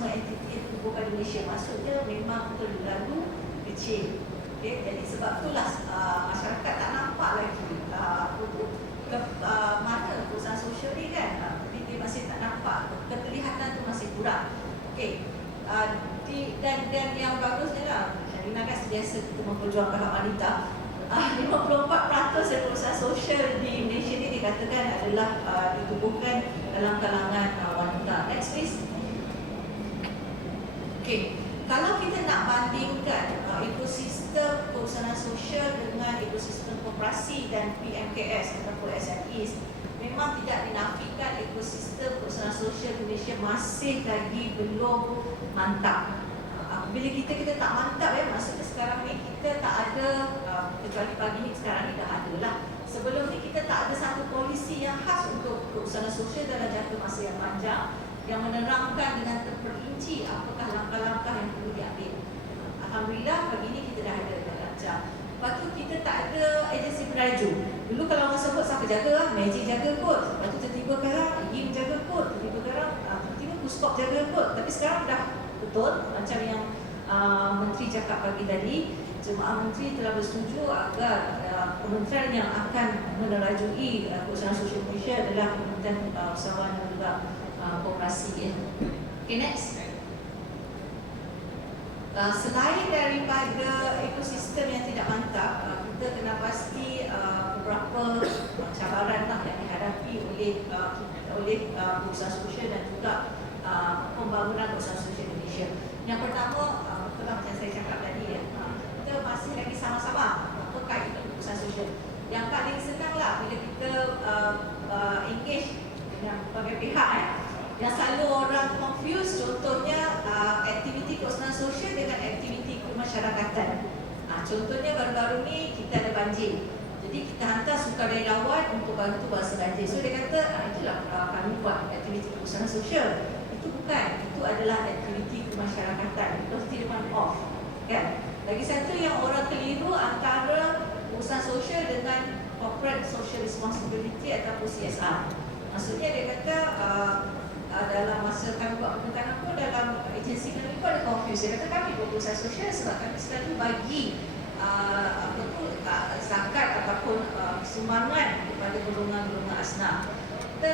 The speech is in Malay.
semua entiti yang ditubuhkan di Malaysia. Maksudnya memang terlalu kecil. Okay? Jadi sebab itulah masyarakat tak nampak lagi mana perusahaan sosial ni kan. Dia masih tak nampak, keterlihatan tu masih kurang. Okay. Dan yang bagusnya lah, Rina kan sentiasa kita memperjuangkan hak wanita. 54% dari perusahaan sosial di Malaysia ni dikatakan adalah ditubuhkan dalam kalangan wanita. Next please. Okay. Kalau kita nak bandingkan ekosistem perusahaan sosial dengan ekosistem koperasi dan PMKS ataupun SMEs, memang tidak dinafikan ekosistem perusahaan sosial di Malaysia masih lagi belum mantap. Bila kita tak mantap maksudnya sekarang ni kita tak ada, kecuali pagi ni sekarang ni dah ada lah. Sebelum ni kita tak ada satu polisi yang khas untuk perusahaan sosial dalam jangka masa yang panjang yang menerangkan dengan terperinci apakah langkah-langkah yang perlu diambil. Alhamdulillah pagi ni kita dah ada lancar. Lepas tu kita tak ada agensi penaju. Dulu kalau orang sebut siapa jaga, Magic jaga kot. Lepas tu tiba-tiba sekarang YIM jaga kot. Tiba-tiba sekarang tiba-tiba Puskop jaga kot. Tapi sekarang dah betul macam yang Menteri cakap pagi tadi. Jemaah Menteri telah bersetuju agar kementerian yang akan menerajui perusahaan sosial Malaysia adalah Kementerian Usahawan dan juga Koperasi. Okay, next. Selain daripada ekosistem yang tidak mantap, kita kena pasti beberapa cabaran yang dihadapi oleh perusahaan sosial dan juga pembangunan perusahaan sosial Malaysia. Yang pertama, betul macam saya cakap tadi kita masih lagi sama-sama terkait dengan perusahaan sosial. Yang paling senang lah bila kita engage dengan berbagai pihak yang selalu orang confuse, contohnya aktiviti perusahaan sosial dengan aktiviti kemasyarakatan. Contohnya baru-baru ni kita ada banjir, jadi kita hantar sukarelawan untuk bantu bahasa banjir. So dia kata itulah kami buat aktiviti perusahaan sosial. Itu bukan, itu adalah aktiviti kemasyarakatan. Itu still one off kan. Lagi satu yang orang keliru antara perusahaan sosial dengan corporate social responsibility ataupun CSR. Maksudnya dia kata dalam masa kami buat pembentangan pun dalam agensi kami pun ada confuse. Dia kata kami buat perusahaan sosial sebab kami selalu bagi zakat ataupun sumbangan kepada golongan-golongan asnaf. Kita